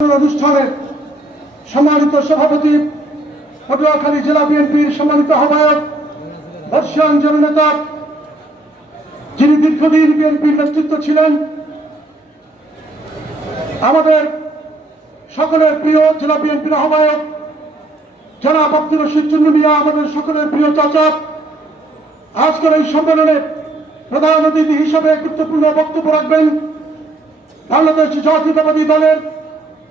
অনুষ্ঠানে সম্মানিত সভাপতি, পটুয়াখালী জেলা বিএনপির সম্মানিত আহ্বায়ক বর্ষান জননেতা, যিনি দীর্ঘদিন বিএনপির নেতৃত্ব ছিলেন, আমাদের সকলের প্রিয় জেলা বিএনপির আহ্বায়ক, জনাব আব্দুর রশিদ মিয়া, আমাদের সকলের প্রিয় চাচা। আজকের এই সম্মেলনে প্রধান অতিথি হিসেবে গুরুত্বপূর্ণ বক্তব্য রাখবেন বাংলাদেশ জাতীয়তাবাদী দলের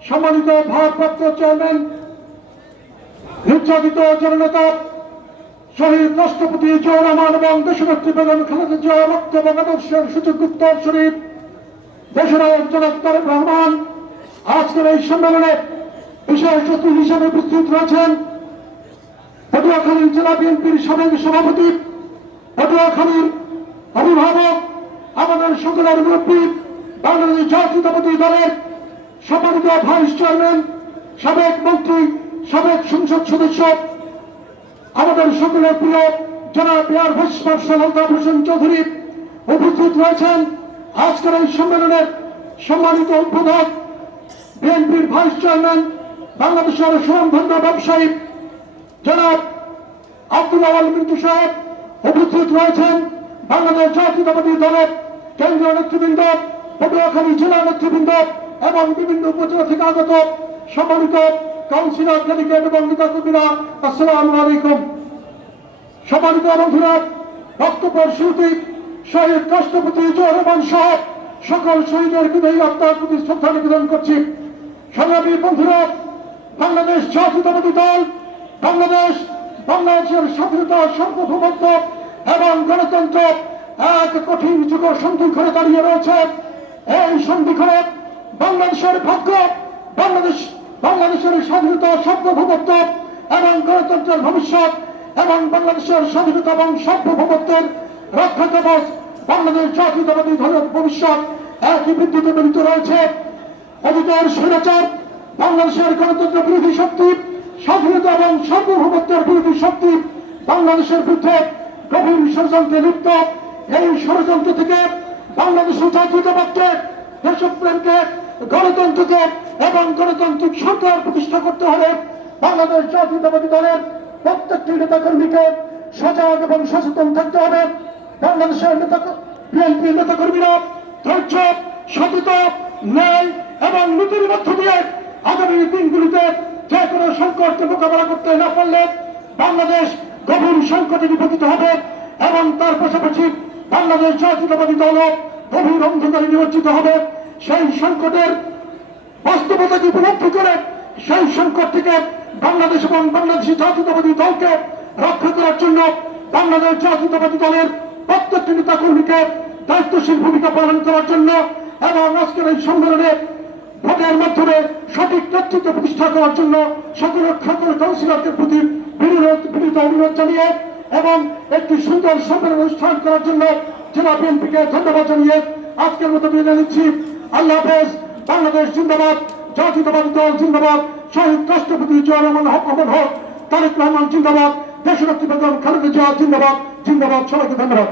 সম্মানিত ভারপ্রাপ্ত চেয়ারম্যান, নির্যাতিত জননেতা, শহীদ রাষ্ট্রপতি রহমান এবং দেশনেত্রী বেগম খালেদা জিয়া বাংলাদেশের সুযোগ্য উত্তর শরীফ দেশের জনাব রহমান, আজকের এই সম্মেলনে বিশেষ অতিথি হিসেবে উপস্থিত রয়েছেন পটুয়াখালী জেলা বিএনপির সাবেক সভাপতি, পটুয়াখালীর অভিভাবক, আমাদের সকলের মুরব্বী, বাংলাদেশ জাতীয়তাবাদী দলের সম্মানিত ভাইস চেয়ারম্যান, সাবেক মন্ত্রী, সাবেক সংসদ সদস্য, আমাদের সকলের প্রিয় জনাব air vice marshal Altaf Hossain Chowdhury উপস্থিত রয়েছেন। আজকের এই সম্মেলনের সম্মানিত উদ্বোধক বিএনপির ভাইস চেয়ারম্যান, বাংলাদেশের সুনামধন্য ব্যবসায়ী জনাব আব্দুল আওয়াল মিন্টু সাহেব উপস্থিত রয়েছেন। বাংলাদেশ জাতীয়তাবাদী দলের কেন্দ্রীয় নেতৃবৃন্দ, পটুয়াখালী জেলা নেতৃবৃন্দ এবং বিভিন্ন উপজেলা থেকে আগত সম্মানিত কাউন্সিলর, ডেলিগেট এবং নেতাকর্মীরা, আসসালামু আলাইকুম। সম্মানিত বন্ধুরা, বক্তব্যের শুরুতে শহীদ রাষ্ট্রপতি জিয়া রহমান সহ সকল শহীদের বিদায়ী আত্মার প্রতি শ্রদ্ধা নিবেদন করছি। সংগ্রামী বন্ধুরা, বাংলাদেশ জাতীয়তাবাদী দল, বাংলাদেশ, বাংলাদেশের স্বাধীনতা সার্বভৌমত্ব এবং গণতন্ত্র এক কঠিন যুগ সন্ধিক্ষণে দাঁড়িয়ে রয়েছে। এই সন্ধিক্ষণে বাংলাদেশের ভাগ্য, বাংলাদেশ, বাংলাদেশের স্বাধীনতা সার্বভৌমত্ব এবং গণতন্ত্রের ভবিষ্যৎ এবং বাংলাদেশের স্বাধীনতা এবং সার্বভৌমত্বের রক্ষা কবচ বাংলাদেশ জাতীয়তাবাদী দলের ভবিষ্যৎ একই বিদ্যুতে মিলিত রয়েছে। অধিকার স্বৈরাচার, বাংলাদেশের গণতন্ত্র বিরোধী শক্তি, স্বাধীনতা এবং সার্বভৌমত্বের বিরোধী শক্তি, বাংলাদেশের বিরুদ্ধে গভীর ষড়যন্ত্রে লিপ্ত। এই ষড়যন্ত্র থেকে বাংলাদেশের জাতীয়তাবাদকে, দেশপ্রেমকে গণতন্ত্রকে এবং গণতান্ত্রিক সরকার প্রতিষ্ঠা করতে হলে বাংলাদেশ জাতীয়তাবাদী দলের প্রত্যেকটি নেতাকর্মীকে সজাগ এবং সচেতন থাকতে হবে। বাংলাদেশের নেতা বিএনপি নেতাকর্মীরা ধৈর্য, সততা, ন্যায় এবং নীতির মধ্য দিয়ে আগামী দিনগুলিতে যে কোনো সংকটকে মোকাবেলা করতে না পারলে বাংলাদেশ গভীর সংকটে নিপতিত হবে এবং তার পাশাপাশি বাংলাদেশ জাতীয়তাবাদী দলও গভীর অন্ধকারে নিমজ্জিত হবে। সেই সংকটের বাস্তবতাকে উপলব্ধি করে সেই সংকট থেকে বাংলাদেশ এবং বাংলাদেশি জাতীয়তাবাদী দলকে রক্ষা করার জন্য বাংলাদেশ জাতীয়তাবাদী দলের প্রত্যেকটি নেতা কর্মীকে দায়িত্বশীল ভূমিকা পালন করার জন্য এবং আজকের এই সম্মেলনে ভোটের মাধ্যমে সঠিক নেতৃত্ব প্রতিষ্ঠা করার জন্য সকল সকল কাউন্সিলরদের প্রতি বিনীত অনুরোধ জানিয়ে এবং একটি সুন্দর সম্মেলন অনুষ্ঠান করার জন্য জেলা বিএনপিকে ধন্যবাদ জানিয়ে আজকের মতো বিদায় নিচ্ছি। আল্লাহ হাফেজ, বাংলাদেশ জিন্দাবাদ, জাতীয়তাবাদী দল জিন্দাবাদ, শহীদ রাষ্ট্রপতি জিয়া রহমান হক, অমর হক, তারেক রহমান জিন্দাবাদ, দেশরক্ষী বেগম খালেদা জিয়া জিন্দাবাদ জিন্দাবাদ, সবাইকে ধন্যবাদ।